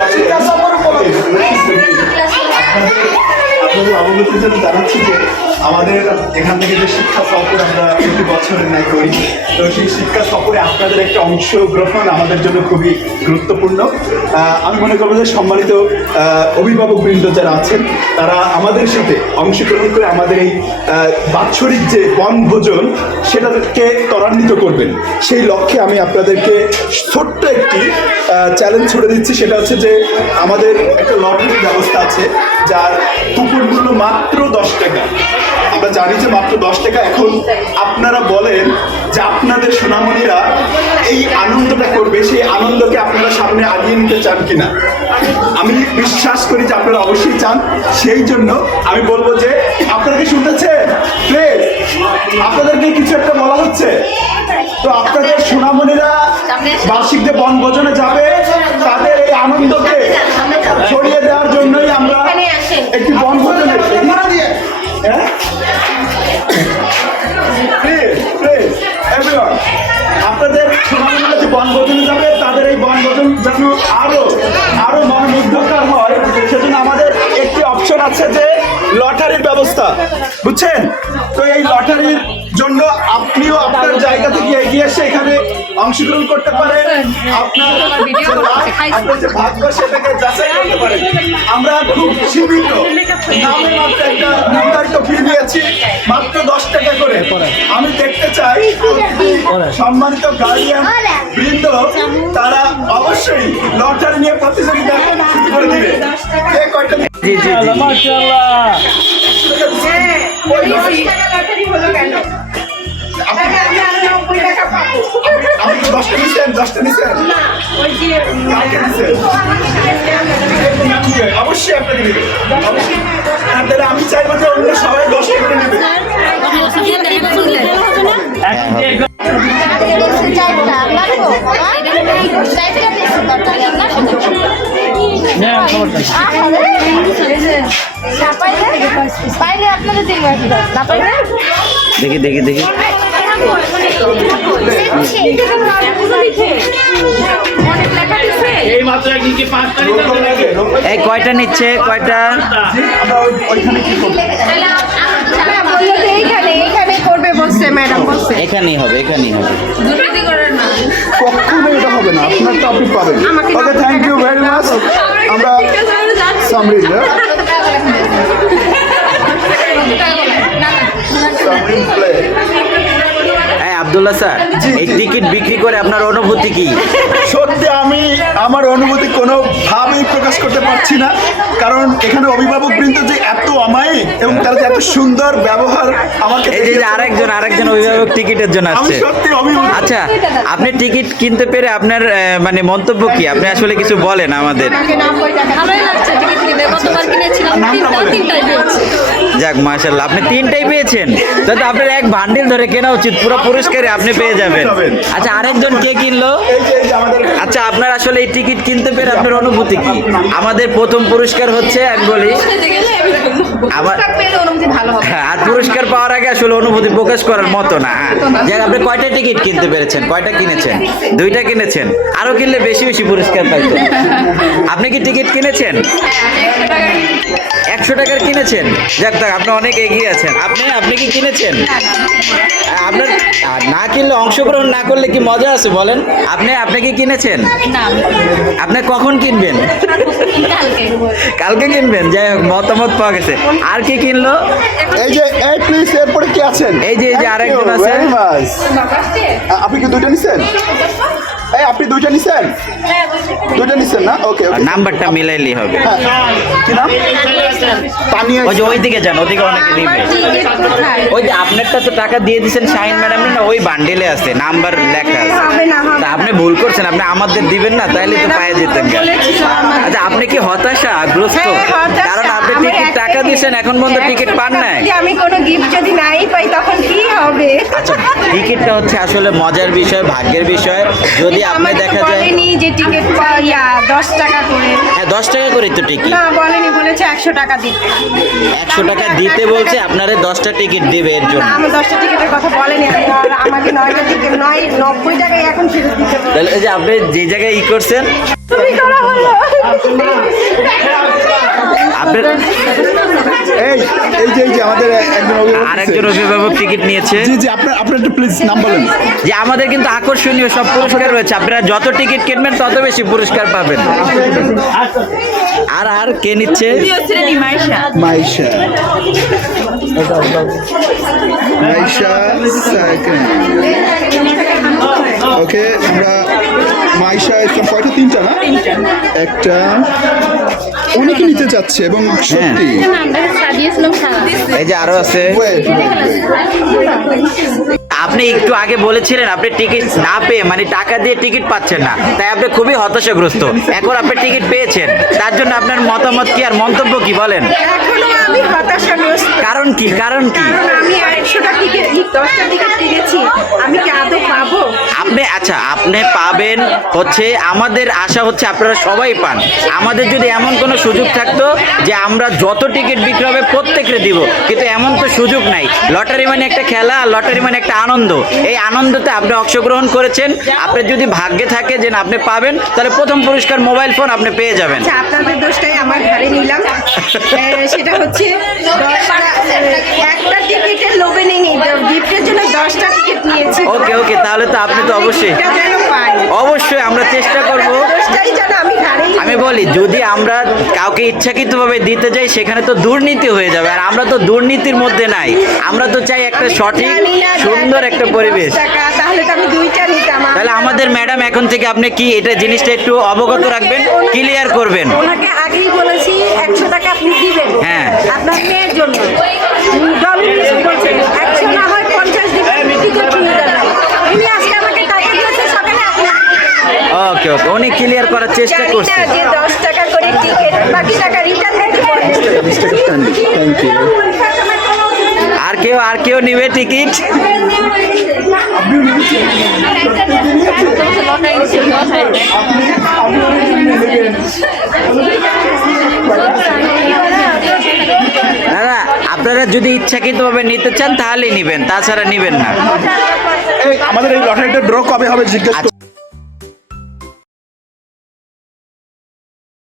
শিক্ষা সফর উপলক্ষে আপনাদের অবগতির জন্য জানাচ্ছি যে আমাদের এখান থেকে যে শিক্ষা সফর আমরা প্রতি বছরের ন্যায় করি তো সেই শিক্ষা সফরে আপনাদের একটা অংশগ্রহণ আমাদের জন্য খুবই গুরুত্বপূর্ণ। আমি মনে করব যে সম্মানিত আহ, অভিভাবকবৃন্দ যারা আছেন তারা আমাদের সাথে অংশগ্রহণ করে আমাদের এই বাৎসরিক যে বনভোজন সেটাকে ত্বরান্বিত করবেন। সেই লক্ষ্যে আমি আপনাদেরকে ছোট্ট একটি চ্যালেঞ্জ ছুড়ে দিচ্ছি সেটা হচ্ছে যে আমাদের একটা লটারির ব্যবস্থা আছে যার কুপন মূল্য মাত্র দশ টাকা। আমরা জানি যে মাত্র দশ টাকা। এখন আপনারা বলেন যে আপনাদের সোনামণিরা এই আনন্দটা করবে সেই আনন্দকে আপনারা সামনে আগিয়ে নিতে চান কিনা? আমি বিশ্বাস করি যে আপনারা অবশ্যই চান। সেই জন্য আমি বলব যে আপনারা কি শুনতেছেন? প্লিজ আপনাদেরকে কিছু একটা বলা হচ্ছে। তো আপনাদের সোনামণিরা বার্ষিক যে বনভোজনে যাবে তাদের এই আনন্দকে ছড়িয়ে আপনাদের সোনামণিরা যে বনভোজনে যাবে, তাদের এই বনভোজন যেন আরও আরও মনোমুগ্ধকর হয়। সেজন্য আমাদের একটি অপশন আছে যে লটারির ব্যবস্থা। বুঝছেন? তো এই লটারির জন্য আপনিও আপনার জায়গা অংশগ্রহণ করতে পারেন আপনার যে luck, আপনার যে ভাগ্য সেটাকে যাচাই করতে পারেন আমরা খুব সীমিত। নামে মাত্র একটা নির্ধারিত ফি নিয়েছি মাত্র দশ টাকা করে। আমি দেখতে চাই সম্মানিত গার্ডিয়ান বৃন্দ তারা অবশ্যই লটারি নিয়ে প্রতিযোগিতা শুরু করে দিবে। কে কয়টা জি জি জি। ওই আপনি দশটা নিছেন অবশ্যই আপনাকে দিবে হ্যাঁ, তাহলে আমি চাইব যে অন্য সবাই দশটা করে নেবে দেখি দেখি দেখি এই কয়টা নিচ্ছে? কয়টা? হ্যাঁ, এখানেই হবে এখানেই হবে। কখনো এটা হবে না। আপনার তো আপনি পাবেন okay thank you very much আমরা সামরিন আব্দুল্লাহ স্যার এই টিকিট বিক্রি করে আপনার অনুভূতি কি? সত্যি আমি আমার অনুভূতি কোনোভাবেই প্রকাশ করতে পারছি না। কারণ এখানে অভিভাবক বৃন্দ যে এত আমায় এবং তারা যে এত সুন্দর ব্যবহার আমাকে এই যে আরেকজন আরেকজন অভিভাবক টিকিটের জন্য আমি আসছে। সত্যি অভিভূত আচ্ছা আপনি টিকিট কিনতে পেরে আপনার মানে মন্তব্য কি? আপনি আসলে কিছু বলেন আমাদের। ভালোই লাগছে টিকিট কিনে গতবার কিনেছিলাম তিনটা বলেন। তিনটাই পেয়েছি যাক মাশাল্লাহ আপনি তিনটাই পেয়েছেন। তাহলে আপনার এক বান্ডিল ধরে কেনা উচিত, পুরো পুরস্কারে আপনি পেয়ে যাবেন। আচ্ছা আরেকজন কে কিনলো? আচ্ছা আপনার আসলে এই টিকিট কিনতে পেরে আপনার অনুভূতি কি? আমাদের প্রথম পুরস্কার হচ্ছে আমি বলি আবার হ্যাঁ, আর পুরস্কার পাওয়ার আগে আসলে অনুভূতি প্রকাশ করার মতো না। হ্যাঁ। যাক আপনি কয়টা টিকিট কিনতে পেরেছেন? কয়টা কিনেছেন? দুইটা কিনেছেন? আরও কিনলে বেশি বেশি পুরস্কার পাইতো। আপনি কি টিকিট কিনেছেন? একশো টাকার কিনেছেন? যাক যাক আপনি অনেক এগিয়ে আছেন। আপনি আপনি কি কিনেছেন? আপনার না কিনলে অংশগ্রহণ না করলে কি মজা আছে বলেন? আপনি আপনি কি কিনেছেন? আপনি কখন কিনবেন? কালকে কিনবেন যাই হোক মতামত পাওয়া গেছে। আর কি কিনলো? এই যে এই প্লিজ এরপরে কি আছেন? এই যে- এই যে আরেকজন আছে। আপনি কি দুইটা নিছেন? এই আপনি দুইটা নিছেন? দুইটা নিছেন না? ওকে ওকে নাম্বারটা মিলাইলেই হবে। কি নাম? তানিয়া ওই যে ওইদিকে যান ওদিকে অনেকে নিবে। ওই যে আপনারটা তো টাকা দিয়ে দিয়েছেন শাহিন ম্যাডাম না ওই বান্ডেলে আছে নাম্বার লেখা আছে। তা আপনি ভুল করছেন আপনি আমাদের দিবেন না তাইলে তো পায়ে যেতেন। আচ্ছা আপনি কি হতাশা গ্রস্ত? হ্যাঁ, কারণ আপনি টিকিট টাকা দিয়েছেন এখন পর্যন্ত টিকিট পান নাই। আমি কোনো গিফট যদি নাই পাই তখন কি হবে? আচ্ছা টিকিটটা হচ্ছে আসলে মজার বিষয় ভাগ্যের বিষয়। যদি আপনি দেখা যায় বলেনি যে টিকিট ইয়া দশ টাকা করে। হ্যাঁ টাকা করে তো টিকিট না বলেনি বলেছে একশো টাকা দিতে। টাকা দিতে বলছে আপনারা দশটা টিকিট দেবে এর জন্য। আমার দশটা টিকিটের কথা বলেনি আমাকে নয়টা টিকিট নয় নব্বই টাকায় এখন ফেরত দিতে তাহলে এই যে আপনি যে জায়গায় ই করছেন তুমি করা হলো। এই এই যে এই যে আমাদের একজন আরেকজন অভিভাবক টিকিট নিয়েছে। জি জি আপনার আপনার একটু প্লিজ নাম বলেন যে আমাদের কিন্তু আকর্ষণীয় সব পুরস্কার রয়েছে। আপনারা যত টিকিট কিনবেন তত বেশি পুরস্কার পাবেন। আর আর কে নিচ্ছে? মাইশা। মাইশা ওকে আমরা মাইশা কয়টা? তিনটা না? একটা অনেকে নিতে চাচ্ছে এবং সত্যি। এই যে আরও আছে. আপনি একটু আগে বলেছিলেন আপনি টিকিট না পেয়ে মানে টাকা দিয়ে টিকিট পাচ্ছেন না। তাই আপনি খুবই হতাশাগ্রস্ত। এখন আপনি টিকিট পেয়েছেন। তার জন্য আপনার মতামত কি আর মন্তব্য কি বলেন? এখনও আমি হতাশাগ্রস্ত। কারণ কি? কারণ কি? আমি একশোটা টিকিট দশটা আচ্ছা আপনি পাবেন হচ্ছে, আমাদের আশা হচ্ছে আপনারা সবাই পান। আমাদের যদি এমন কোনো সুযোগ থাকতো যে আমরা যত টিকিট বিক্রি হবে প্রত্যেককে দিব, কিন্তু এমন তো সুযোগ নাই। লটারি মানে একটা খেলা, লটারি মানে একটা আনন্দ। এই আনন্দতে আপনি অংশগ্রহণ করেছেন। আপনি যদি ভাগ্যে থাকে যে আপনি পাবেন, তাহলে প্রথম পুরস্কার মোবাইল ফোন আপনি পেয়ে যাবেন। আচ্ছা আপনাদের দোষটাই আমার ঘাড়ে নিলাম। সেটা হচ্ছে দশটা একটা টিকিটের লোভে নেই গিফটের জন্য দশটা টিকিট নিয়েছি ওকে ওকে তাহলে তো আপনি তো অবশ্যই। অবশ্যই আমরা চেষ্টা করব। আমি বলি যদি আমরা কাউকে ইচ্ছাকৃতভাবে দিতে যাই সেখানে তো দুর্নীতি হয়ে যাবে। আর আমরা তো দুর্নীতির মধ্যে নাই। আমরা তো চাই একটা সঠিক সুন্দর একটা পরিবেশ। তাহলে আমাদের ম্যাডাম এখন থেকে আপনি কি এটা জিনিসটা একটু অবগত রাখবেন? ক্লিয়ার করবেন। ওনাকে আগেই বলেছি একশো টাকা আপনি দিবেন। হ্যাঁ। আপনার মেয়ের জন্য ডমিনিস বলছেন একশো না হয় পঞ্চাশ দিবেন টিকিট নিয়ে যাবেন উনি আজকে আমাকে টাকা দিয়েছে সকালে আপনি ওকে ওকে উনি ক্লিয়ার করার চেষ্টা করছে না যে দশ টাকা করে টিকিট বাকি টাকা রিটার্ন থ্যাংক ইউ আর কেউ আর কেউ নিবে টিকিট না না আপনারা যদি ইচ্ছাকৃতভাবে নিতে চান তাহলেই নিবেন তাছাড়া নিবেন না। এই আমাদের এই লটারিটা ড্র কবে হবে জিজ্ঞেস।